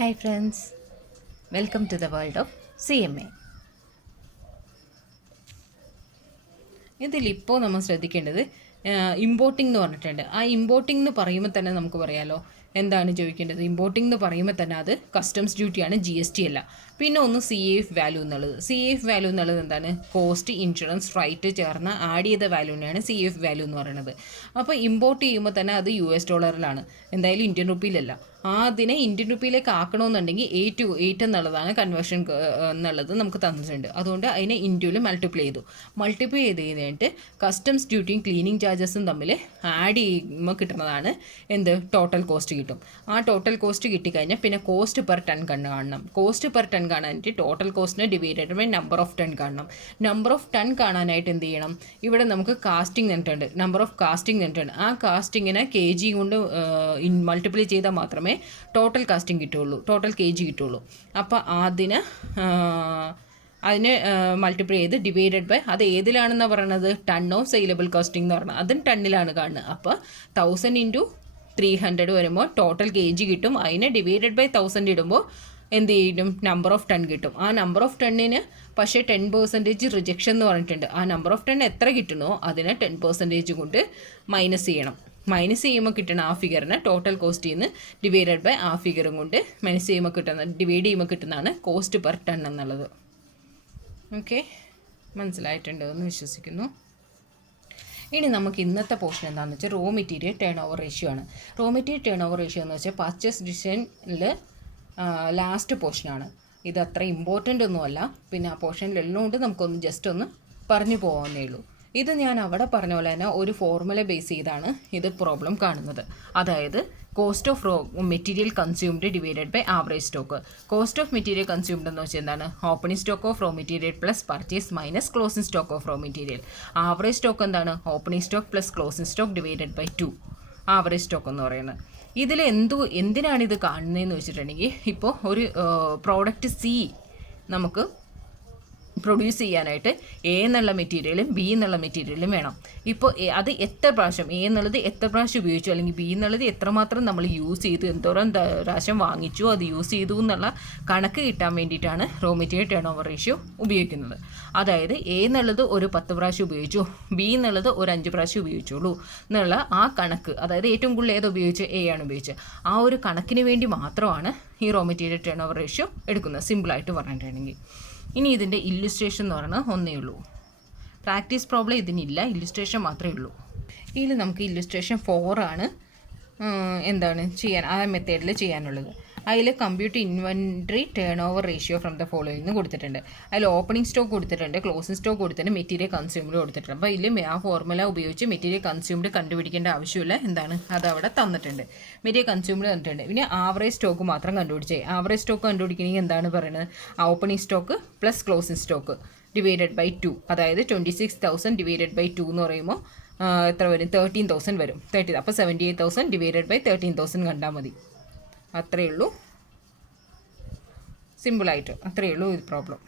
Hi friends, welcome to the world of CMA. ഇതിലിപ്പോൾ നമ്മൾ ശ്രദ്ധിക്കേണ്ടത് ഇമ്പോർട്ടിംഗ് എന്ന് പറഞ്ഞിട്ടുണ്ട്. ആ ഇമ്പോർട്ടിംഗ് എന്ന് പറയുമ്പോൾ തന്നെ നമുക്ക് പറയാമല്ലോ എന്താണ് ചോദിക്കേണ്ടത്. ഇമ്പോർട്ടിംഗ് എന്ന് പറയുമ്പോൾ തന്നെ അത് കസ്റ്റംസ് ഡ്യൂട്ടിയാണ്, GST അല്ല. പിന്നെ ഒന്ന് CAF വാല്യൂ എന്നുള്ളത്. CAF വാല്യൂ എന്നുള്ളത് എന്താണ്? കോസ്റ്റ്, ഇൻഷുറൻസ്, ഫ്രൈറ്റ് ചേർന്ന് ആഡ് ചെയ്ത വാല്യൂവിനെയാണ് CAF വാല്യൂ എന്ന് പറയുന്നത്. അപ്പോൾ ഇമ്പോർട്ട് ചെയ്യുമ്പോൾ തന്നെ അത് US ഡോളറിലാണ്, എന്തായാലും ഇന്ത്യൻ റുപ്പിയിലല്ല. അതിനെ ഇന്ത്യൻ റുപ്പിയിലേക്ക് ആക്കണമെന്നുണ്ടെങ്കിൽ 8 എന്നുള്ളതാണ് കൺവേർഷൻ എന്നുള്ളത് നമുക്ക് തന്നിട്ടുണ്ട്. അതുകൊണ്ട് അതിനെ ഇന്ത്യയിൽ മൾട്ടിപ്ലൈ ചെയ്ത് കഴിഞ്ഞിട്ട് കസ്റ്റംസ് ഡ്യൂട്ടിയും ക്ലീനിങ് ചാർജസും തമ്മിൽ ആഡ് ചെയ്യുമ്പോൾ കിട്ടുന്നതാണ് എന്ത്? ടോട്ടൽ കോസ്റ്റ് കിട്ടും. ആ ടോട്ടൽ കോസ്റ്റ് കിട്ടിക്കഴിഞ്ഞാൽ പിന്നെ കോസ്റ്റ് പെർ ടൺ കാണണം. കോസ്റ്റ് പെർ ടൺ കാണാനായിട്ട് ടോട്ടൽ കോസ്റ്റിനെ divided by number of ton കാണണം. നമ്പർ ഓഫ് ടൺ കാണാനായിട്ട് എന്ത് ചെയ്യണം? ഇവിടെ നമുക്ക് കാസ്റ്റിംഗ് തന്നിട്ടുണ്ട്, നമ്പർ ഓഫ് കാസ്റ്റിംഗ് തന്നിട്ടുണ്ട്. ആ കാസ്റ്റിങ്ങിനെ kg കൊണ്ട് മൾട്ടിപ്ലൈ ചെയ്താൽ മാത്രമേ ടോട്ടൽ കാസ്റ്റിംഗ് കിട്ടുള്ളൂ, ടോട്ടൽ kg കിട്ടുള്ളൂ. അപ്പോൾ അതിനെ മൾട്ടിപ്ലൈ ചെയ്ത് ഡിവൈഡഡ് ബൈ, അത് ഏതിലാണെന്നാണ് പറയണത്? ടൺ ഓഫ് സെയിലബിൾ കോസ്റ്റിംഗ് എന്ന് പറഞ്ഞാൽ അതും ടണ്ണിലാണ് കാണുന്നത്. അപ്പോൾ 1000 × 300 വരുമ്പോൾ ടോട്ടൽ kg കിട്ടും. അതിനെ ഡിവൈഡഡ് ബൈ 1000 ഇടുമ്പോൾ എന്ത് ചെയ്യും? നമ്പർ ഓഫ് ടൺ കിട്ടും. ആ നമ്പർ ഓഫ് ടണ്ണിന് പക്ഷേ 10% റിജക്ഷൻ എന്ന് പറഞ്ഞിട്ടുണ്ട്. ആ നമ്പർ ഓഫ് ടൺ എത്ര കിട്ടണോ അതിനെ 10% കൊണ്ട് മൈനസ് ചെയ്യണം. മൈനസ് ചെയ്യുമ്പോൾ കിട്ടുന്ന ആ ഫിഗറിന് ടോട്ടൽ കോസ്റ്റിൽ നിന്ന് ഡിവൈഡഡ് ബൈ ആ ഫിഗറും കൊണ്ട് മൈനസ് ചെയ്യുമ്പോൾ ഡിവൈഡ് ചെയ്യുമ്പോൾ കിട്ടുന്നതാണ് കോസ്റ്റ് പെർ ടൺ എന്നുള്ളത്. ഓക്കെ, മനസ്സിലായിട്ടുണ്ട് എന്ന് വിശ്വസിക്കുന്നു. ഇനി നമുക്ക് ഇന്നത്തെ പോർഷൻ എന്താണെന്ന് വെച്ചാൽ raw material turn over ratio ആണ്. Raw material turn over ratio എന്ന് വെച്ചാൽ പർച്ചേസ് ഡിസിഷനിൽ ലാസ്റ്റ് പോർഷനാണ്. ഇത് അത്ര ഇമ്പോർട്ടൻ്റ് ഒന്നുമല്ല, പിന്നെ ആ പോർഷനിലെല്ലാം കൊണ്ട് നമുക്കൊന്ന് ജസ്റ്റ് ഒന്ന് പറഞ്ഞു പോകാവുന്നേ ഉള്ളൂ. ഇത് ഞാൻ അവിടെ പറഞ്ഞ പോലെ തന്നെ ഒരു ഫോർമുല ബേസ് ചെയ്താണ് ഇത് പ്രോബ്ലം കാണുന്നത്. അതായത് cost of material consumed divided by average stock. Cost of material consumed എന്ന് വെച്ചാൽ എന്താണ്? Opening stock of raw material plus purchase minus closing stock of raw material. Average stock എന്താണ്? Opening stock plus closing stock divided by 2, average stock എന്ന് പറയുന്നത്. ഇതിൽ എന്തിനാണ് ഇത് കാണുന്നതെന്ന് വെച്ചിട്ടുണ്ടെങ്കിൽ, ഇപ്പോൾ ഒരു പ്രോഡക്റ്റ് C നമുക്ക് പ്രൊഡ്യൂസ് ചെയ്യാനായിട്ട് A എന്നുള്ള മെറ്റീരിയലും B എന്നുള്ള മെറ്റീരിയലും വേണം. ഇപ്പോൾ അത് എത്ര പ്രാവശ്യം A എന്നുള്ളത് എത്ര പ്രാവശ്യം ഉപയോഗിച്ചു, അല്ലെങ്കിൽ B എന്നുള്ളത് എത്രമാത്രം നമ്മൾ യൂസ് ചെയ്തു, എന്തോരം പ്രാവശ്യം വാങ്ങിച്ചു, അത് യൂസ് ചെയ്തു എന്നുള്ള കണക്ക് കിട്ടാൻ വേണ്ടിയിട്ടാണ് raw material turn over ratio ഉപയോഗിക്കുന്നത്. അതായത് A എന്നുള്ളത് ഒരു 10 പ്രാവശ്യം ഉപയോഗിച്ചു, B എന്നുള്ളത് ഒരു 5 പ്രാവശ്യം ഉപയോഗിച്ചുള്ളൂ എന്നുള്ള ആ കണക്ക്, അതായത് ഏറ്റവും കൂടുതൽ ഏത് ഉപയോഗിച്ച്? A ആണ് ഉപയോഗിച്ചത്. ആ ഒരു കണക്കിന് വേണ്ടി മാത്രമാണ് ഈ raw material turn over ratio എടുക്കുന്നത്, സിമ്പിളായിട്ട് പറഞ്ഞിട്ടുണ്ടെങ്കിൽ. ഇനി ഇതിൻ്റെ ഇല്ലുസ്ട്രേഷൻ എന്ന് പറയുന്നത് ഒന്നേ ഉള്ളൂ. പ്രാക്ടീസ് പ്രോബ്ലം ഇതിനില്ല, ഇല്ലുസ്ട്രേഷൻ മാത്രമേ ഉള്ളൂ. ഇതിൽ നമുക്ക് ഇല്ലുസ്ട്രേഷൻ 4 ആണ് എന്താണ് ചെയ്യാൻ, ആ മെത്തേഡിൽ ചെയ്യാനുള്ളത്. അതിൽ compute inventory turn over ratio from the following എന്ന് കൊടുത്തിട്ടുണ്ട്. അതിൽ ഓപ്പണിംഗ് സ്റ്റോക്ക് കൊടുത്തിട്ടുണ്ട്, ക്ലോസിംഗ് സ്റ്റോക്ക് കൊടുത്തിട്ടുണ്ട്, മെറ്റീരിയൽ കൺസ്യൂംഡ് കൊടുത്തിട്ടുണ്ട്. അപ്പോൾ ഇതിൽ ആ ഫോർമുല ഉപയോഗിച്ച് മെറ്റീരിയൽ കൺസ്യൂംഡ് കണ്ടുപിടിക്കേണ്ട ആവശ്യമില്ല, എന്താണ് അതവിടെ തന്നിട്ടുണ്ട്. മെറ്റീരിയൽ കൺസ്യൂംഡ് തന്നിട്ടുണ്ട്. പിന്നെ ആവറേജ് സ്റ്റോക്ക് മാത്രം കണ്ടുപിടിച്ചേ. ആവറേജ് സ്റ്റോക്ക് കണ്ടുപിടിക്കണമെങ്കിൽ എന്താണ് പറയുന്നത്? Opening stock plus closing stock divided by 2, അതായത് 26,000 ഡിവൈഡഡ് ബൈ 2 എന്ന് പറയുമ്പോൾ എത്ര വരും? 13,000 വരും. അപ്പോൾ 78,000 ഡിവൈഡഡ് ബൈ 13,000 കണ്ടാൽ മതി. അത്രയേ ഉള്ളൂ, സിമ്പിളായിട്ട് അത്രയേ ഉള്ളൂ ഈ പ്രോബ്ലം.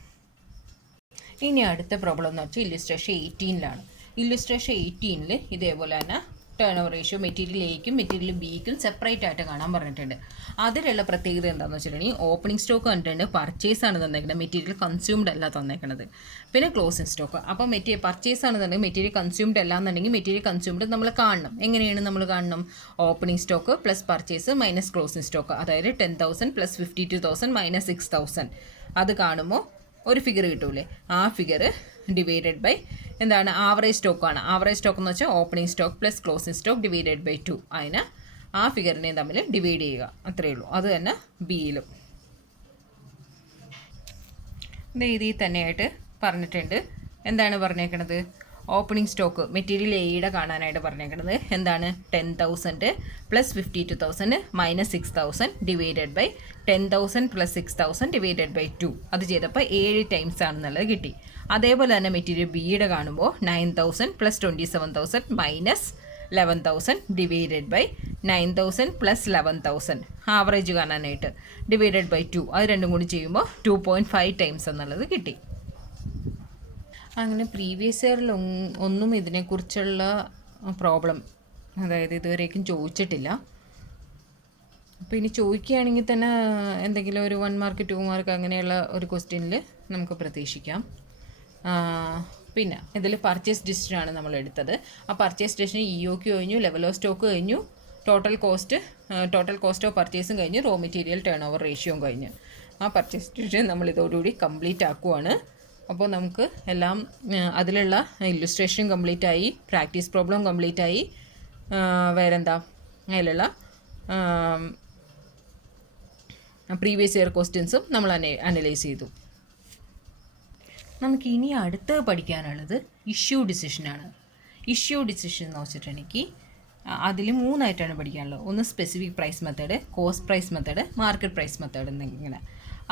ഇനി അടുത്ത പ്രോബ്ലം എന്ന് വെച്ചാൽ ഇല്ലുസ്ട്രേഷൻ 18 ഇല്ലുസ്ട്രേഷൻ 18 ഇതേപോലെ തന്നെ ടേൺ ഓവർ റേഷ്യോ മെറ്റീരിയൽ എയ്ക്കും മെറ്റീരിയൽ ബിക്കും സെപ്പറേറ്റ് ആയിട്ട് കാണാൻ പറഞ്ഞിട്ടുണ്ട്. അതിലുള്ള പ്രത്യേകത എന്താണെന്ന് വെച്ചിട്ടുണ്ടെങ്കിൽ ഓപ്പണിംഗ് സ്റ്റോക്ക് കണ്ടിട്ടുണ്ട്, പർച്ചേസ് ആണ് തന്നേക്കുന്നത്, മെറ്റീരിയൽ കൺസ്യൂംഡ് അല്ല തന്നേക്കുന്നത്. പിന്നെ ക്ലോസിംഗ് സ്റ്റോക്ക്. അപ്പോൾ പർച്ചേസ് ആണെന്നുണ്ടെങ്കിൽ മെറ്റീരിയൽ കൺസ്യൂംഡ് അല്ല എന്നുണ്ടെങ്കിൽ മെറ്റീരിയൽ കൺസ്യൂംഡ് നമ്മൾ കാണണം. എങ്ങനെയാണ് നമ്മൾ കാണണം? Opening stock plus purchase minus closing stock, അതായത് 10,000 പ്ലസ് 52,000 മൈനസ് 6,000 അത് കാണുമ്പോൾ ഒരു ഫിഗർ കിട്ടൂലേ? ആ ഫിഗർ ഡിവൈഡഡ് ബൈ എന്താണ്? ആവറേജ് സ്റ്റോക്കാണ്. ആവറേജ് സ്റ്റോക്ക് എന്ന് വെച്ചാൽ opening stock plus closing stock divided by 2. അതിന് ആ ഫിഗറിനെയും തമ്മിൽ ഡിവൈഡ് ചെയ്യുക, അത്രയേ ഉള്ളൂ. അത് തന്നെ ബിയിലും ഇതിൽ തന്നെയായിട്ട് പറഞ്ഞിട്ടുണ്ട്. എന്താണ് പറഞ്ഞേക്കണത്? ഓപ്പണിംഗ് സ്റ്റോക്ക് മെറ്റീരിയൽ എയുടെ കാണാനായിട്ട് പറഞ്ഞേക്കുന്നത് എന്താണ്? 10,000 plus 52,000 minus 6,000 divided by 10,000 plus 6,000 divided by 2. അത് ചെയ്തപ്പോൾ 7 ടൈംസ് ആണെന്നുള്ളത് കിട്ടി. അതേപോലെ തന്നെ മെറ്റീരിയൽ ബിയുടെ കാണുമ്പോൾ 9,000 plus 27,000 minus 11,000 divided by 9,000 plus 11,000 average കാണാനായിട്ട് ഡിവൈഡഡ് ബൈ 2. അത് രണ്ടും കൂടി ചെയ്യുമ്പോൾ 2.5 ടൈംസ് എന്നുള്ളത് കിട്ടി. അങ്ങനെ പ്രീവിയസ് ഇയറിൽ ഒന്നും ഇതിനെക്കുറിച്ചുള്ള പ്രോബ്ലം, അതായത് ഇതുവരേക്കും ചോദിച്ചിട്ടില്ല. അപ്പോൾ ഇനി ചോദിക്കുകയാണെങ്കിൽ തന്നെ എന്തെങ്കിലും ഒരു 1 മാർക്ക് 2 മാർക്ക് അങ്ങനെയുള്ള ഒരു ക്വസ്റ്റ്യനിൽ നമുക്ക് പ്രതീക്ഷിക്കാം. പിന്നെ ഇതിൽ പർച്ചേസ് ഡിസിഷനാണ് നമ്മൾ എടുത്തത്. ആ പർച്ചേസ് ഡിസിഷൻ EOQ കഴിഞ്ഞു, ലെവൽ ഓഫ് സ്റ്റോക്ക് കഴിഞ്ഞു, ടോട്ടൽ കോസ്റ്റ് ഓഫ് പർച്ചേസും കഴിഞ്ഞു, റോ മെറ്റീരിയൽ ടേൺ ഓവർ റേഷ്യോയും കഴിഞ്ഞു. ആ പർച്ചേസ് ഡിസിഷൻ നമ്മൾ ഇതോടുകൂടി കംപ്ലീറ്റ് ആക്കുവാണ്. അപ്പോൾ നമുക്ക് എല്ലാം അതിലുള്ള ഇല്ലുസ്ട്രേഷൻ കംപ്ലീറ്റ് ആയി, പ്രാക്ടീസ് പ്രോബ്ലം കംപ്ലീറ്റ് ആയി, വേറെന്താ അതിലുള്ള പ്രീവിയസ് ഇയർ ക്വസ്റ്റ്യൻസും നമ്മൾ അനലൈസ് ചെയ്തു. നമുക്ക് ഇനി അടുത്ത് പഠിക്കാനുള്ളത് ഇഷ്യൂ ഡിസിഷനാണ്. ഇഷ്യൂ ഡിസിഷൻ എന്ന് വെച്ചിട്ടുണ്ടെങ്കിൽ അതിൽ 3 ആയിട്ടാണ് പഠിക്കാനുള്ളത്. ഒന്ന് specific price method, cost price method, market price method എന്നിങ്ങനെ.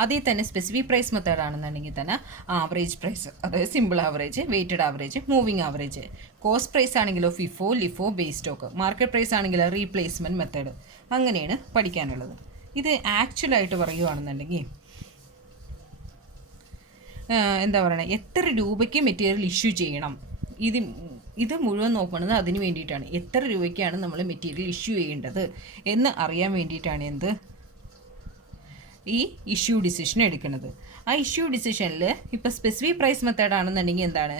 അതിൽ തന്നെ സ്പെസിഫിക് പ്രൈസ് മെത്തേഡ് ആണെന്നുണ്ടെങ്കിൽ തന്നെ ആവറേജ് പ്രൈസ്, അതായത് simple average, weighted average, moving average. Cost price ആണെങ്കിലോ FIFO, LIFO, base stock. Market price ആണെങ്കിലോ റീപ്ലേസ്മെൻറ്റ് മെത്തേഡ്. അങ്ങനെയാണ് പഠിക്കാനുള്ളത്. ഇത് ആക്ച്വലായിട്ട് പറയുകയാണെന്നുണ്ടെങ്കിൽ എന്താ പറയുക, എത്ര രൂപയ്ക്ക് മെറ്റീരിയൽ ഇഷ്യൂ ചെയ്യണം, ഇത് മുഴുവൻ നോക്കുന്നത് അതിന് വേണ്ടിയിട്ടാണ്. എത്ര രൂപയ്ക്കാണ് നമ്മൾ മെറ്റീരിയൽ ഇഷ്യൂ ചെയ്യേണ്ടത് എന്ന് അറിയാൻ വേണ്ടിയിട്ടാണ് ഈ ഇഷ്യൂ ഡിസിഷൻ എടുക്കുന്നത്. ആ ഇഷ്യൂ ഡിസിഷനിൽ ഇപ്പോൾ സ്പെസിഫിക് പ്രൈസ് മെത്തേഡ് ആണെന്നുണ്ടെങ്കിൽ എന്താണ്,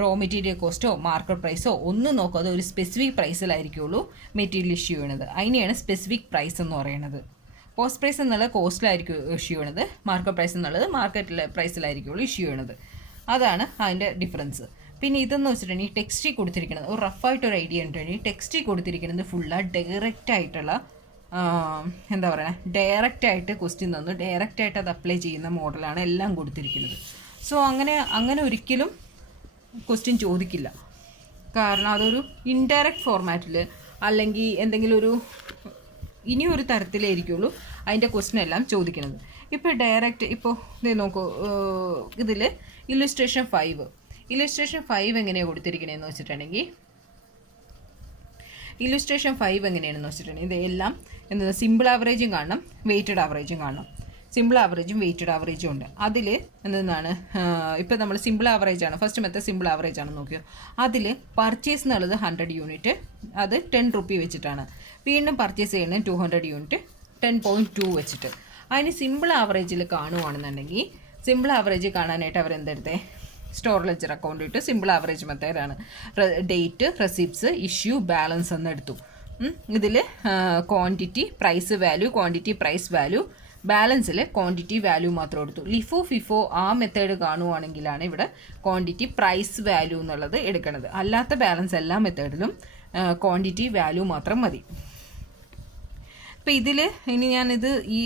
റോ മെറ്റീരിയൽ കോസ്റ്റോ മാർക്കറ്റ് പ്രൈസോ ഒന്നും നോക്കാതെ ഒരു സ്പെസിഫിക് പ്രൈസിലായിരിക്കുള്ളൂ മെറ്റീരിയൽ ഇഷ്യൂ ചെയ്യണത്. അതിനെയാണ് സ്പെസിഫിക് പ്രൈസ് എന്ന് പറയുന്നത്. കോസ്റ്റ് പ്രൈസ് എന്നുള്ളത് കോസ്റ്റിലായിരിക്കും ഇഷ്യൂ ചെയ്യണത്, മാർക്കറ്റ് പ്രൈസ് എന്നുള്ളത് മാർക്കറ്റിലെ പ്രൈസിലായിരിക്കുള്ളൂ ഇഷ്യൂ ചെയ്യണത്. അതാണ് അതിൻ്റെ ഡിഫറൻസ്. പിന്നെ ഇതെന്ന് വെച്ചിട്ടുണ്ടെങ്കിൽ ടെക്സ്റ്റിൽ കൊടുത്തിരിക്കുന്നത് ഒരു റഫായിട്ടൊരു ഐഡിയ ഉണ്ടെങ്കിൽ ടെക്സ്റ്റിൽ കൊടുത്തിരിക്കുന്നത് ഫുള്ളാ ഡയറക്റ്റായിട്ടുള്ള എന്താ പറയുക, ഡയറക്റ്റായിട്ട് ക്വസ്റ്റ്യൻ തന്നു ഡയറക്റ്റായിട്ട് അത് അപ്ലൈ ചെയ്യുന്ന മോഡലാണ് എല്ലാം കൊടുത്തിരിക്കുന്നത്. സോ അങ്ങനെ ഒരിക്കലും ക്വസ്റ്റ്യൻ ചോദിക്കില്ല. കാരണം അതൊരു ഇൻഡയറക്റ്റ് ഫോർമാറ്റിൽ അല്ലെങ്കിൽ എന്തെങ്കിലും ഇനിയൊരു തരത്തിലായിരിക്കുള്ളൂ അതിൻ്റെ ക്വസ്റ്റ്യൻ എല്ലാം ചോദിക്കുന്നത്. ഇപ്പോൾ ഡയറക്റ്റ് ഇപ്പോൾ ഇത് നോക്കൂ, ഇതിൽ ഇല്ലുസ്ട്രേഷൻ 5 എങ്ങനെയാണ് കൊടുത്തിരിക്കണതെന്ന് വെച്ചിട്ടുണ്ടെങ്കിൽ ഇതെല്ലാം എന്താ, സിമ്പിൾ ആവറേജും കാണണം, വെയ്റ്റഡ് ആവറേജും കാണണം. സിമ്പിൾ ആവറേജും വെയ്റ്റഡ് ആവറേജും ഉണ്ട്. അതിൽ എന്താണ്, ഇപ്പോൾ നമ്മൾ സിമ്പിൾ ആവറേജാണ് ഫസ്റ്റ് മെത്തേഡ്, സിമ്പിൾ ആവറേജാണ് നോക്കിയോ. അതിൽ പർച്ചേസ് എന്നുള്ളത് 100 യൂണിറ്റ്, അത് 10 റുപ്പി വെച്ചിട്ടാണ്. വീണ്ടും പർച്ചേസ് ചെയ്യുന്നത് 200 യൂണിറ്റ് 10.2 വെച്ചിട്ട്. അതിന് സിമ്പിൾ ആവറേജിൽ കാണുവാണെന്നുണ്ടെങ്കിൽ സിമ്പിൾ ആവറേജ് കാണാനായിട്ട് അവരെന്തെടുത്തേ, സ്റ്റോർ ലെഡ്ജർ അക്കൗണ്ട് ഇട്ട് സിമ്പിൾ ആവറേജ് മെത്തേഡാണ്. ഡേറ്റ്, റെസിപ്റ്റ്സ്, ഇഷ്യൂ, ബാലൻസ് എന്ന് എടുത്തു. ഇതിൽ quantity, price, value, quantity, price, value, ബാലൻസിൽ ക്വാണ്ടിറ്റി, വാല്യൂ മാത്രം എടുത്തു. ലിഫോ, ഫിഫോ ആ മെത്തേഡ് കാണുവാണെങ്കിലാണ് ഇവിടെ ക്വാണ്ടിറ്റി, പ്രൈസ്, വാല്യൂ എന്നുള്ളത് എടുക്കുന്നത്. അല്ലാത്ത ബാലൻസ് എല്ലാ മെത്തേഡിലും ക്വാണ്ടിറ്റി, വാല്യൂ മാത്രം മതി. അപ്പോൾ ഇതിൽ ഇനി ഞാനിത് ഈ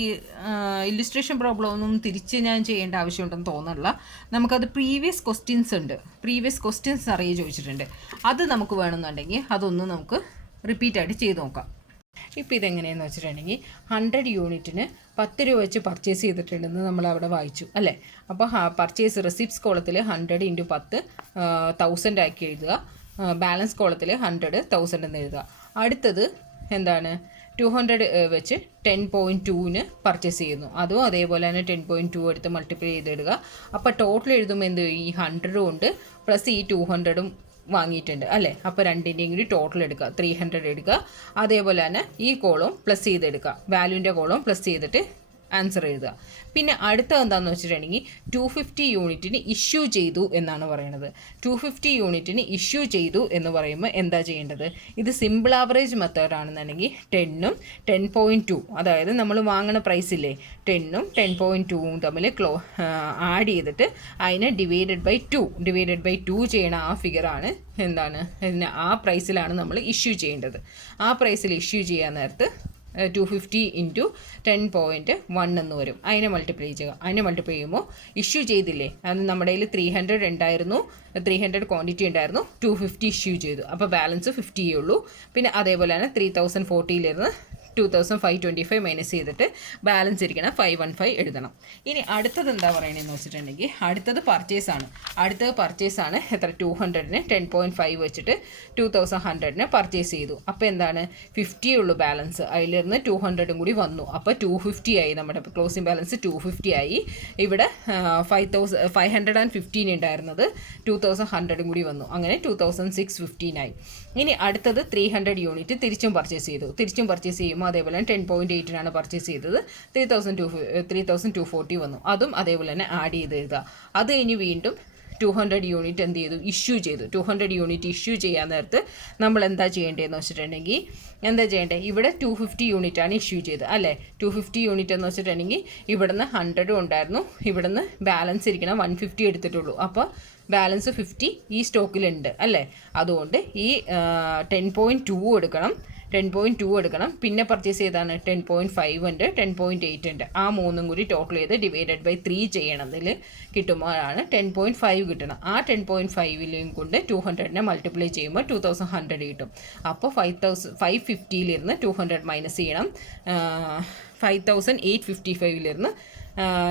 ഇല്ലുസ്ട്രേഷൻ പ്രോബ്ലം ഒന്നും തിരിച്ച് ഞാൻ ചെയ്യേണ്ട ആവശ്യമുണ്ടെന്ന് തോന്നുന്നില്ല. നമുക്കത് പ്രീവിയസ് ക്വസ്റ്റ്യൻസ് അറിയാൻ ചോദിച്ചിട്ടുണ്ട്. അത് നമുക്ക് വേണമെന്നുണ്ടെങ്കിൽ അതൊന്ന് നമുക്ക് റിപ്പീറ്റായിട്ട് ചെയ്ത് നോക്കാം. ഇപ്പോൾ ഇതെങ്ങനെയാണെന്ന് വെച്ചിട്ടുണ്ടെങ്കിൽ 100 യൂണിറ്റിന് 10 രൂപ വെച്ച് പർച്ചേസ് ചെയ്തിട്ടുണ്ടെന്ന് നമ്മൾ അവിടെ വായിച്ചു അല്ലേ. അപ്പോൾ പർച്ചേസ് റെസിപ്റ്റ്സ് കോളത്തിൽ 100 × 10 1000 ആക്കി എഴുതുക. ബാലൻസ് കോളത്തിൽ 100 1000 എന്ന് എഴുതുക. അടുത്തത് എന്താണ്, 200 വെച്ച് 10.2ന് പർച്ചേസ് ചെയ്യുന്നു. അതും അതേപോലെ തന്നെ 10.2 എടുത്ത് മൾട്ടിപ്ലൈ ചെയ്തിടുക. അപ്പോൾ ടോട്ടൽ എഴുതുമ്പോൾ എന്ത്, ഈ 100 ഉണ്ട് പ്ലസ് ഈ 200 വാങ്ങിയിട്ടുണ്ട് അല്ലേ. അപ്പോൾ രണ്ടിൻ്റെയും കൂടി ടോട്ടൽ എടുക്കുക, 300 എടുക്കുക. അതേപോലെ തന്നെ ഈ കോളം പ്ലസ് ചെയ്തെടുക്കുക, വാല്യൂൻ്റെ കോളം പ്ലസ് ചെയ്തിട്ട് ആൻസർ എഴുതുക. പിന്നെ അടുത്ത എന്താണെന്ന് വെച്ചിട്ടുണ്ടെങ്കിൽ 250 യൂണിറ്റിന് ഇഷ്യൂ ചെയ്തു എന്നാണ് പറയുന്നത്. 250 യൂണിറ്റിന് ഇഷ്യൂ ചെയ്തു എന്ന് പറയുമ്പോൾ എന്താ ചെയ്യേണ്ടത്, ഇത് സിമ്പിൾ ആവറേജ് മെത്തേഡ് ആണെന്നുണ്ടെങ്കിൽ 10ഉം 10.2, അതായത് നമ്മൾ വാങ്ങുന്ന പ്രൈസില്ലേ 10ഉം 10.2ഉം തമ്മിൽ ആഡ് ചെയ്തിട്ട് അതിനെ ഡിവൈഡഡ് ബൈ 2 ചെയ്യണ ആ ഫിഗറാണ് എന്താണ്, ആ പ്രൈസിലാണ് നമ്മൾ ഇഷ്യൂ ചെയ്യേണ്ടത്. ആ പ്രൈസിൽ ഇഷ്യൂ ചെയ്യാൻ നേരത്ത് 250 × 10.1 എന്ന് വരും. അതിനെ മൾട്ടിപ്ലൈ ചെയ്യുക. അതിനെ മൾട്ടിപ്ലൈ ചെയ്യുമ്പോൾ ഇഷ്യൂ ചെയ്തില്ലേ, അത് നമ്മുടെ കയ്യിൽ 300 ഉണ്ടായിരുന്നു, 300 ക്വാണ്ടിറ്റി ഉണ്ടായിരുന്നു, 250 ഇഷ്യൂ ചെയ്തു. അപ്പോൾ ബാലൻസ് 50 ഉള്ളൂ. പിന്നെ അതേപോലെ തന്നെ 3040 2525 മൈനസ് ചെയ്തിട്ട് ബാലൻസ് ഇരിക്കണം 515 എഴുതണം. ഇനി അടുത്തത് എന്താ പറയണതെന്ന് വെച്ചിട്ടുണ്ടെങ്കിൽ അടുത്തത് പർച്ചേസാണ്. എത്ര, 200ന് 10.5 വെച്ചിട്ട് 2100ന് പർച്ചേസ് ചെയ്തു. അപ്പോൾ എന്താണ്, 50 ഉള്ളൂ ബാലൻസ്. അതിലിരുന്ന് 200 കൂടി വന്നു. അപ്പോൾ 250 ആയി, നമ്മുടെ ക്ലോസിംഗ് ബാലൻസ് 250 ആയി. ഇവിടെ 515 ഉണ്ടായിരുന്നത് 2100 കൂടി വന്നു. അങ്ങനെ 2615 ആയി. ഇനി അടുത്തത് 300 യൂണിറ്റ് തിരിച്ചും പർച്ചേസ് ചെയ്തു. കിട്ടുമ്പോൾ അതേപോലെ തന്നെ 10.8 പർച്ചേസ് ചെയ്തത് 3,240 വന്നു. അതും അതേപോലെ തന്നെ ആഡ് ചെയ്ത് എഴുതുക. അത് കഴിഞ്ഞ് വീണ്ടും 200 യൂണിറ്റ് എന്ത് ചെയ്തു, ഇഷ്യൂ ചെയ്തു. 200 യൂണിറ്റ് ഇഷ്യൂ ചെയ്യാൻ നേരത്ത് നമ്മൾ എന്താ ചെയ്യേണ്ടതെന്ന് വെച്ചിട്ടുണ്ടെങ്കിൽ ഇവിടെ 250 യൂണിറ്റാണ് ഇഷ്യൂ ചെയ്തത് അല്ലേ. 250 യൂണിറ്റ് എന്ന് വെച്ചിട്ടുണ്ടെങ്കിൽ ഇവിടുന്ന് 100 ഉണ്ടായിരുന്നു, ഇവിടുന്ന് ബാലൻസ് ഇരിക്കണം 150 എടുത്തിട്ടുള്ളൂ. അപ്പോൾ ബാലൻസ് 50 ഈ സ്റ്റോക്കിലുണ്ട് അല്ലേ. അതുകൊണ്ട് ഈ 10.2 എടുക്കണം, 10.2 എടുക്കണം. പിന്നെ പർച്ചേസ് ചെയ്താണ് 10.5 ഉണ്ട്, 10.8 ഉണ്ട്. ആ മൂന്നും കൂടി ടോട്ടൽ ചെയ്ത് ഡിവൈഡഡ് ബൈ 3 ചെയ്യണതിൽ കിട്ടുമ്പോഴാണ് 10.5 കിട്ടണം. ആ 10.5ലും കൊണ്ട് 200 മൾട്ടിപ്ലൈ ചെയ്യുമ്പോൾ 2100 കിട്ടും. അപ്പോൾ 550 200 മൈനസ് ചെയ്യണം. 5855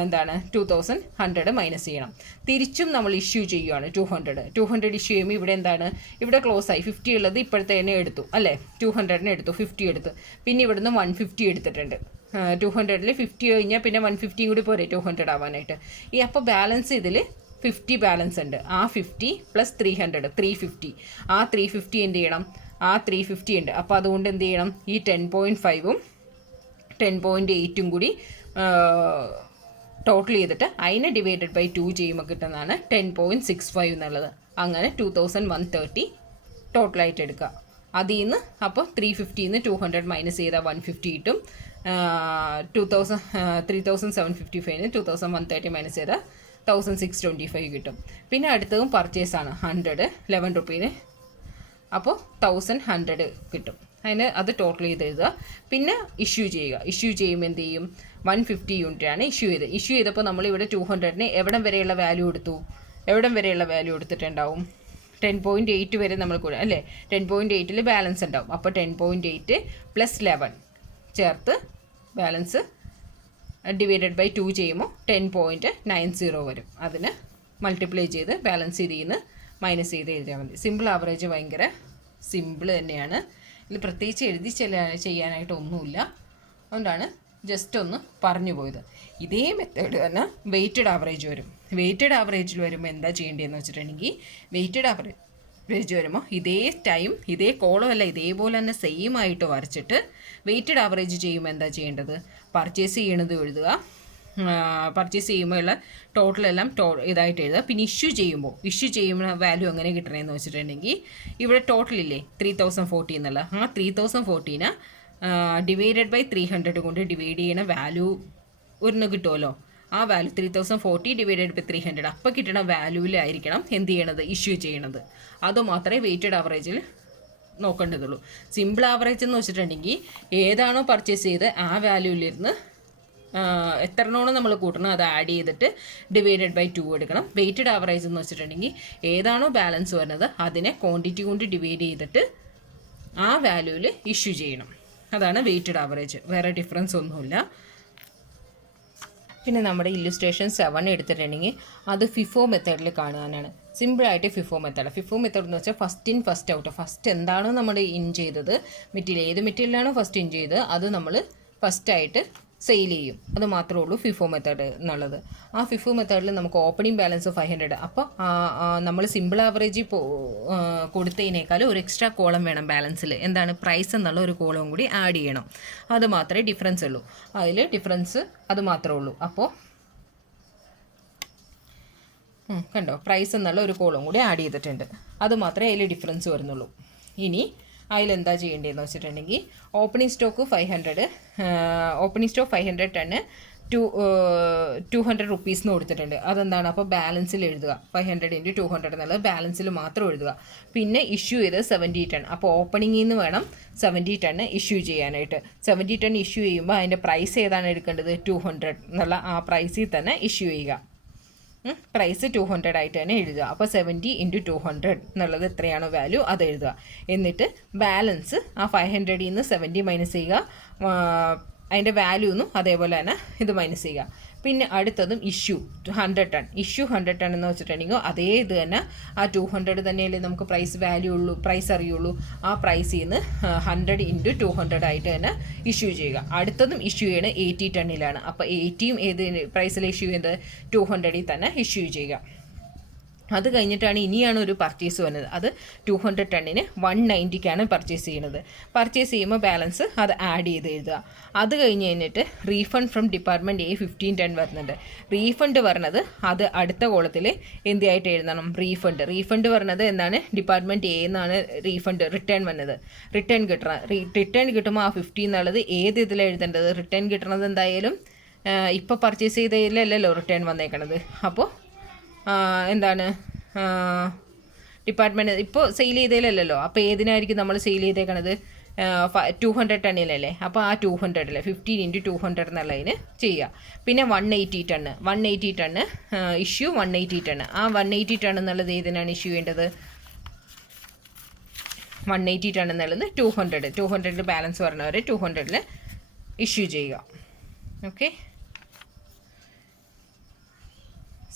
എന്താണ് 2100 മൈനസ് ചെയ്യണം. തിരിച്ചും നമ്മൾ ഇഷ്യൂ ചെയ്യുകയാണ് 200 ഇഷ്യൂ ചെയ്യുമ്പോൾ ഇവിടെ എന്താണ്, ഇവിടെ ക്ലോസ് ആയി. 50 ഉള്ളത് ഇപ്പോഴത്തെ തന്നെ എടുത്തു അല്ലേ, 200 എടുത്തു, 50 എടുത്തു. പിന്നെ ഇവിടുന്ന് 150 എടുത്തിട്ടുണ്ട്. 200 50 കഴിഞ്ഞാൽ പിന്നെ 150 കൂടി പോരെ 200 ആവാനായിട്ട്. ഈ അപ്പോൾ ബാലൻസ് ഇതിൽ 50 ബാലൻസ് ഉണ്ട്. ആ 50 പ്ലസ് 300 350. ആ 350 എന്ത് ചെയ്യണം, ആ 350 ഉണ്ട്. അപ്പോൾ അതുകൊണ്ട് എന്ത് ചെയ്യണം, ഈ 10.5ഉം 10.8ഉം കൂടി ടോട്ടൽ ചെയ്തിട്ട് അതിനെ ഡിവൈഡഡ് ബൈ 2 ചെയ്യുമ്പോൾ കിട്ടുന്നതാണ് 10.65 എന്നുള്ളത്. അങ്ങനെ 2130 ടോട്ടലായിട്ട് എടുക്കുക. അതിൽ നിന്ന് അപ്പോൾ 350 200 മൈനസ് ചെയ്താൽ 150 കിട്ടും. 3755 2130 മൈനസ് ചെയ്താൽ 1625 കിട്ടും. പിന്നെ അടുത്തതും പർച്ചേസാണ് 100 11 റുപ്പീന്, അപ്പോൾ 1100 കിട്ടും. അതിന് അത് ടോട്ടൽ ചെയ്ത് എഴുതുക. പിന്നെ ഇഷ്യൂ ചെയ്യുക. ഇഷ്യൂ ചെയ്യുമ്പോൾ എന്ത് ചെയ്യും, 150 യൂണിറ്റാണ് ഇഷ്യൂ ചെയ്തപ്പോൾ നമ്മളിവിടെ 200 എവിടം വരെയുള്ള വാല്യൂ എടുത്തിട്ടുണ്ടാവും, 10.8 വരെ നമ്മൾ കൂടെ അല്ലേ. 10.8 ബാലൻസ് ഉണ്ടാവും. അപ്പോൾ 10.8 പ്ലസ് 11 ചേർത്ത് ബാലൻസ് ഡിവൈഡഡ് ബൈ 2 ചെയ്യുമ്പോൾ 10.90 വരും. അതിന് മൾട്ടിപ്ലൈ ചെയ്ത് ബാലൻസ് ഇതിൽ നിന്ന് മൈനസ് ചെയ്ത് എഴുതിയാൽ മതി. സിമ്പിൾ ആവറേജ് ഭയങ്കര സിമ്പിൾ തന്നെയാണ്. ഇതിൽ പ്രത്യേകിച്ച് എഴുതി ചെയ്യാനായിട്ട് ഒന്നുമില്ല. അതുകൊണ്ടാണ് ജസ്റ്റ് ഒന്ന് പറഞ്ഞു പോയത്. ഇതേ മെത്തേഡ് തന്നെ വെയ്റ്റഡ് ആവറേജ് വരും. വെയ്റ്റഡ് ആവറേജിൽ വരുമ്പോൾ എന്താ ചെയ്യേണ്ടതെന്ന് വെച്ചിട്ടുണ്ടെങ്കിൽ, വെയ്റ്റഡ് ആവറേജ് വരുമ്പോൾ ഇതേ കോളമല്ല ഇതേപോലെ തന്നെ സെയിം ആയിട്ട് വരച്ചിട്ട് വെയ്റ്റഡ് ആവറേജ് ചെയ്യുമ്പോൾ എന്താ ചെയ്യേണ്ടത്, പർച്ചേസ് ചെയ്യണത് എഴുതുക. പർച്ചേസ് ചെയ്യുമ്പോഴുള്ള ടോട്ടലെല്ലാം ഇതായിട്ട് എഴുതുക. പിന്നെ ഇഷ്യൂ ചെയ്യുമ്പോൾ വാല്യൂ എങ്ങനെ കിട്ടണമെന്ന് വെച്ചിട്ടുണ്ടെങ്കിൽ, ഇവിടെ ടോട്ടലില്ലേ 3040 എന്നുള്ള, ആ 3040നെ ഡിവൈഡഡ് ബൈ 300 കൊണ്ട് ഡിവൈഡ് ചെയ്യണ വാല്യൂ ഒന്ന് കിട്ടുമല്ലോ. ആ വാല്യൂ 3040 ഡിവൈഡഡ് ബൈ 300, അപ്പോൾ കിട്ടുന്ന വാല്യൂവിലായിരിക്കണം എന്ത് ചെയ്യണത്, ഇഷ്യൂ ചെയ്യണത്. അതുമാത്രമേ വെയ്റ്റഡ് ആവറേജിൽ നോക്കേണ്ടതുള്ളൂ. സിമ്പിൾ ആവറേജ് എന്ന് വെച്ചിട്ടുണ്ടെങ്കിൽ ഏതാണോ പർച്ചേസ് ചെയ്ത് ആ വാല്യൂവിലിരുന്ന് എത്രണ്ണോണം നമ്മൾ കൂട്ടണം അത് ആഡ് ചെയ്തിട്ട് ഡിവൈഡഡ് ബൈ 2 എടുക്കണം. വെയ്റ്റഡ് ആവറേജ് എന്ന് വെച്ചിട്ടുണ്ടെങ്കിൽ ഏതാണോ ബാലൻസ് വരുന്നത് അതിനെ ക്വാണ്ടിറ്റി കൊണ്ട് ഡിവൈഡ് ചെയ്തിട്ട് ആ വാല്യൂവിൽ ഇഷ്യൂ ചെയ്യണം. അതാണ് വെയ്റ്റഡ് ആവറേജ്. വേറെ ഡിഫറൻസ് ഒന്നുമില്ല. പിന്നെ നമ്മുടെ ഇല്ലുസ്ട്രേഷൻ 7 എടുത്തിട്ടുണ്ടെങ്കിൽ അത് ഫിഫോ മെത്തേഡിൽ കാണാനാണ്. സിമ്പിളായിട്ട് ഫിഫോ മെത്തേഡ് എന്ന് വെച്ചാൽ first in first out. First എന്താണോ നമ്മൾ ഇൻ ചെയ്തത് മെറ്റീരിയൽ, ഏത് മെറ്റീരിയലാണോ ഫസ്റ്റ് ഇൻ ചെയ്തത് അത് നമ്മൾ ഫസ്റ്റായിട്ട് സെയിൽ ചെയ്യും. അത് മാത്രമേ ഉള്ളൂ ഫിഫോ മെത്തേഡ് എന്നുള്ളത്. ആ ഫിഫോ മെത്തേഡിൽ നമുക്ക് ഓപ്പണിംഗ് ബാലൻസ് 500. അപ്പോൾ നമ്മൾ സിമ്പിൾ ആവറേജ് കൊടുത്തതിനേക്കാൾ ഒരു എക്സ്ട്രാ കോളം വേണം ബാലൻസിൽ. എന്താണ്, പ്രൈസ് എന്നുള്ള ഒരു കോളവും കൂടി ആഡ് ചെയ്യണം. അത് മാത്രമേ ഡിഫറൻസ് ഉള്ളൂ. അതിൽ ഡിഫറൻസ് അത് മാത്രമേ ഉള്ളൂ. അപ്പോൾ കണ്ടോ, പ്രൈസ് എന്നുള്ള ഒരു കോളം കൂടി ആഡ് ചെയ്തിട്ടുണ്ട്. അത് മാത്രമേ അതിൽ ഡിഫറൻസ് വരുന്നുള്ളൂ. ഇനി അതിലെന്താ ചെയ്യേണ്ടതെന്ന് വെച്ചിട്ടുണ്ടെങ്കിൽ, ഓപ്പണിംഗ് സ്റ്റോക്ക് 500 ടണ്ണ് 200 റുപ്പീസ് എന്ന് കൊടുത്തിട്ടുണ്ട്. അതെന്താണ്, അപ്പോൾ ബാലൻസിൽ എഴുതുക. 500 × 200 എന്നുള്ളത് ബാലൻസിൽ മാത്രം എഴുതുക. പിന്നെ ഇഷ്യൂ ചെയ്ത് 70 ടൺ. അപ്പോൾ ഓപ്പണിങ്ങിൽ നിന്ന് വേണം 70 ടണ്ണ് ഇഷ്യൂ ചെയ്യാനായിട്ട്. 70 ടൺ ഇഷ്യൂ ചെയ്യുമ്പോൾ അതിൻ്റെ പ്രൈസ് ഏതാണ് എടുക്കേണ്ടത്, 200 എന്നുള്ള ആ പ്രൈസിൽ തന്നെ ഇഷ്യൂ ചെയ്യുക. പ്രൈസ് 200 ആയിട്ട് തന്നെ എഴുതുക. അപ്പോൾ 70 × 200 എന്നുള്ളത് എത്രയാണോ വാല്യൂ അത് എഴുതുക. എന്നിട്ട് ബാലൻസ് ആ 500 നിന്ന് 70 മൈനസ് ചെയ്യുക. അതിൻ്റെ വാല്യൂന്നും അതേപോലെ തന്നെ ഇത് മൈനസ് ചെയ്യുക. പിന്നെ അടുത്തതും ഇഷ്യൂ 100 ടൺ. ഇഷ്യൂ 100 ടൺ എന്ന് വെച്ചിട്ടുണ്ടെങ്കിൽ അതേ ഇത് തന്നെ ആ 200 തന്നെയല്ലേ നമുക്ക് പ്രൈസ് അറിയുള്ളൂ. ആ പ്രൈസിൽ നിന്ന് 100 × 200 ആയിട്ട് തന്നെ ഇഷ്യൂ ചെയ്യുക. അടുത്തതും ഇഷ്യൂ ചെയ്യണത് 80 ടണ്ണിലാണ്. അപ്പോൾ 80യും ഏത് പ്രൈസിൽ ഇഷ്യൂ ചെയ്യുന്നത്, 200 തന്നെ ഇഷ്യൂ ചെയ്യുക. അത് കഴിഞ്ഞിട്ടാണ് ഇനിയാണ് ഒരു പർച്ചേസ് വന്നത്. അത് 200 ടണ്ണിന് 190ക്കാണ് പർച്ചേസ് ചെയ്യുന്നത്. പർച്ചേസ് ചെയ്യുമ്പോൾ ബാലൻസ് അത് ആഡ് ചെയ്ത് എഴുതുക. അത് കഴിഞ്ഞ് കഴിഞ്ഞിട്ട് refund from department A 15 ton വരുന്നുണ്ട്. റീഫണ്ട് പറഞ്ഞത് അത് അടുത്ത കോളത്തിൽ എന്തായിട്ട് എഴുതണം? റീഫണ്ട് പറഞ്ഞത് എന്താണ്? ഡിപ്പാർട്ട്മെൻറ്റ് A എന്നാണ് റീഫണ്ട് റിട്ടേൺ വന്നത്. റിട്ടേൺ കിട്ടുമ്പോൾ ആ 50 എന്നുള്ളത് ഏത് ഇതിലാണ് എഴുതേണ്ടത്? റിട്ടേൺ കിട്ടണത് എന്തായാലും ഇപ്പോൾ പർച്ചേസ് ചെയ്തതിലല്ലല്ലോ റിട്ടേൺ വന്നേക്കണത്. അപ്പോൾ എന്താണ് ഡിപ്പാർട്ട്മെൻറ്റ് ഇപ്പോൾ സെയിൽ ചെയ്തതിലല്ലോ. അപ്പോൾ ഏതിനായിരിക്കും നമ്മൾ സെയിൽ ചെയ്തേക്കണത്? 200 ടണ്ണിലല്ലേ. അപ്പോൾ ആ 200 15 × 200 എന്നുള്ളതിന് ചെയ്യുക. പിന്നെ 180 ടണ്ണ് ഇഷ്യൂ 180 ടണ്ണ്. ആ 180 ടൺ എന്നുള്ളത് ഏതിനാണ് ഇഷ്യൂ ചെയ്യേണ്ടത്? 180 ടൺ എന്നുള്ളത് 200 ബാലൻസ് പറഞ്ഞവരെ 200 ഇഷ്യൂ ചെയ്യുക. ഓക്കെ,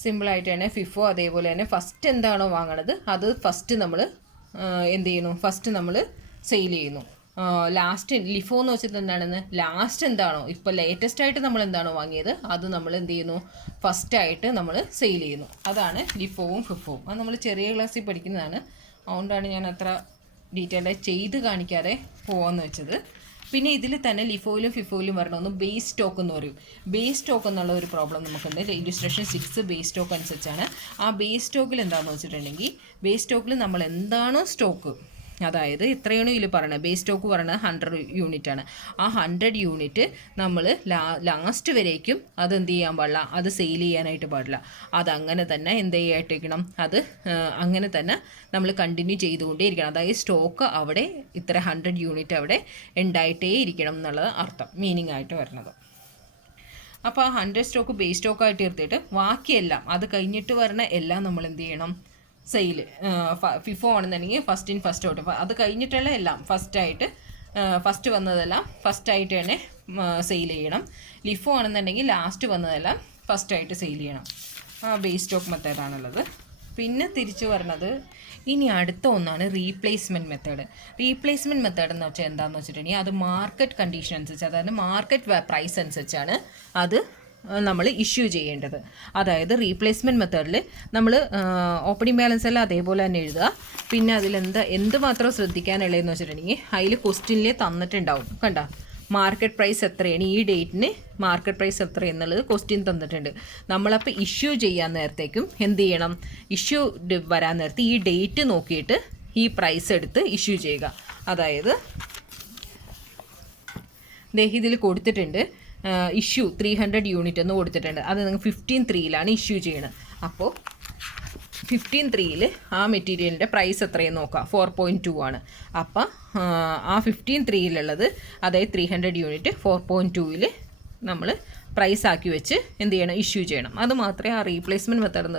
സിമ്പിളായിട്ട് തന്നെ ഫിഫോ അതേപോലെ തന്നെ ഫസ്റ്റ് എന്താണോ വാങ്ങണത് അത് ഫസ്റ്റ് നമ്മൾ എന്ത് ചെയ്യുന്നു? ഫസ്റ്റ് നമ്മൾ സെയിൽ ചെയ്യുന്നു. ലാസ്റ്റ് ലിഫോ എന്ന് വെച്ചിട്ട് എന്താണെന്ന് ലാസ്റ്റ് എന്താണോ ഇപ്പോൾ ലേറ്റസ്റ്റ് ആയിട്ട് നമ്മൾ എന്താണോ വാങ്ങിയത് അത് നമ്മൾ എന്ത് ചെയ്യുന്നു? ഫസ്റ്റായിട്ട് നമ്മൾ സെയിൽ ചെയ്യുന്നു. അതാണ് ലിഫോവും ഫിഫോവും. അത് നമ്മൾ ചെറിയ ക്ലാസ്സിൽ പഠിക്കുന്നതാണ്. അതുകൊണ്ടാണ് ഞാൻ അത്ര ഡീറ്റെയിൽഡായി ചെയ്ത് കാണിക്കാതെ പോകാമെന്ന് വെച്ചത്. പിന്നെ ഇതിൽ തന്നെ ലിഫോയിലും ഫിഫോയിലും വരണമെന്ന് ബേസ് സ്റ്റോക്ക് എന്ന് പറയും. ബേസ് സ്റ്റോക്ക് എന്നുള്ള ഒരു പ്രോബ്ലം നമുക്കുണ്ട്. ഇല്ലുസ്ട്രേഷൻ 6 ബേസ് സ്റ്റോക്ക് അനുസരിച്ചാണ്. ആ ബേസ് സ്റ്റോക്കിൽ എന്താണെന്ന് വെച്ചിട്ടുണ്ടെങ്കിൽ ബേസ് സ്റ്റോക്കിൽ നമ്മൾ എന്താണോ സ്റ്റോക്ക്, അതായത് ഇത്രയാണോ ഇതിൽ പറയണത്? ബേസ് സ്റ്റോക്ക് പറയുന്നത് 100 യൂണിറ്റാണ്. ആ 100 യൂണിറ്റ് നമ്മൾ ലാസ്റ്റ് വരേക്കും അത് എന്ത് ചെയ്യാൻ പാടില്ല? അത് സെയിൽ ചെയ്യാനായിട്ട് പാടില്ല. അതങ്ങനെ തന്നെ എന്ത് ചെയ്യായിട്ടിരിക്കണം? അത് അങ്ങനെ തന്നെ നമ്മൾ കണ്ടിന്യൂ ചെയ്തുകൊണ്ടേയിരിക്കണം. അതായത് സ്റ്റോക്ക് അവിടെ ഇത്ര 100 യൂണിറ്റ് അവിടെ ഉണ്ടായിട്ടേ ഇരിക്കണം എന്നുള്ളത് അർത്ഥം, മീനിങ് ആയിട്ട് വരുന്നത്. അപ്പോൾ ആ 100 സ്റ്റോക്ക് ബേസ് സ്റ്റോക്കായിട്ട് എടുത്തിട്ട് ബാക്കിയെല്ലാം അത് കഴിഞ്ഞിട്ട് വരണ എല്ലാം നമ്മൾ എന്ത് ചെയ്യണം? സെയിൽ. ഫിഫോ ആണെന്നുണ്ടെങ്കിൽ ഫസ്റ്റ് ഇൻ ഫസ്റ്റ് ഔട്ട്. അത് കഴിഞ്ഞിട്ടുള്ള എല്ലാം ഫസ്റ്റ് വന്നതെല്ലാം ഫസ്റ്റായിട്ട് തന്നെ സെയിൽ ചെയ്യണം. ലിഫോ ആണെന്നുണ്ടെങ്കിൽ ലാസ്റ്റ് വന്നതെല്ലാം ഫസ്റ്റായിട്ട് സെയിൽ ചെയ്യണം. ബേസ് സ്റ്റോക്ക് മെത്തേഡാണുള്ളത്. പിന്നെ തിരിച്ചു പറഞ്ഞത് ഇനി അടുത്ത ഒന്നാണ് റീപ്ലേസ്മെൻറ്റ് മെത്തേഡ്. റീപ്ലേസ്മെൻറ്റ് മെത്തേഡ് എന്ന് വെച്ചാൽ എന്താണെന്ന് വെച്ചിട്ടുണ്ടെങ്കിൽ അത് മാർക്കറ്റ് കണ്ടീഷൻ അനുസരിച്ച്, അതായത് മാർക്കറ്റ് പ്രൈസ് അനുസരിച്ചാണ് അത് നമ്മൾ ഇഷ്യൂ ചെയ്യേണ്ടത്. അതായത് റീപ്ലേസ്മെൻറ്റ് മെത്തേഡിൽ നമ്മൾ ഓപ്പണിംഗ് ബാലൻസ് എല്ലാം അതേപോലെ തന്നെ എഴുതുക. പിന്നെ എന്ത് മാത്രം ശ്രദ്ധിക്കാനുള്ളതെന്ന് വെച്ചിട്ടുണ്ടെങ്കിൽ അതിൽ ക്വസ്റ്റ്യനിൽ തന്നിട്ടുണ്ടാവും. കണ്ട, മാർക്കറ്റ് പ്രൈസ് എത്രയാണ് ഈ ഡേറ്റിന്, മാർക്കറ്റ് പ്രൈസ് എത്ര എന്നുള്ളത് ക്വസ്റ്റ്യൻ തന്നിട്ടുണ്ട്. നമ്മളപ്പോൾ ഇഷ്യൂ ചെയ്യാൻ നേരത്തേക്കും എന്ത് ചെയ്യണം? ഇഷ്യൂ വരാൻ നേരത്തെ ഈ ഡേറ്റ് നോക്കിയിട്ട് ഈ പ്രൈസ് എടുത്ത് ഇഷ്യൂ ചെയ്യുക. അതായത് ഇതിൽ കൊടുത്തിട്ടുണ്ട് ഇഷ്യൂ 300 യൂണിറ്റ് എന്ന് കൊടുത്തിട്ടുണ്ട്. അത് നിങ്ങൾ 15/3 ഇഷ്യൂ ചെയ്യണം. അപ്പോൾ 15/3 ആ മെറ്റീരിയലിൻ്റെ പ്രൈസ് എത്രയെന്ന് നോക്കാം. 4.2 ആണ്. അപ്പം ആ 15/3 അതായത് 300 യൂണിറ്റ് 4.2 നമ്മൾ പ്രൈസ് ആക്കി വെച്ച് എന്ത് ചെയ്യണം? ഇഷ്യൂ ചെയ്യണം. അത് മാത്രമേ ആ റീപ്ലേസ്മെൻറ്റ് മെത്തേഡ്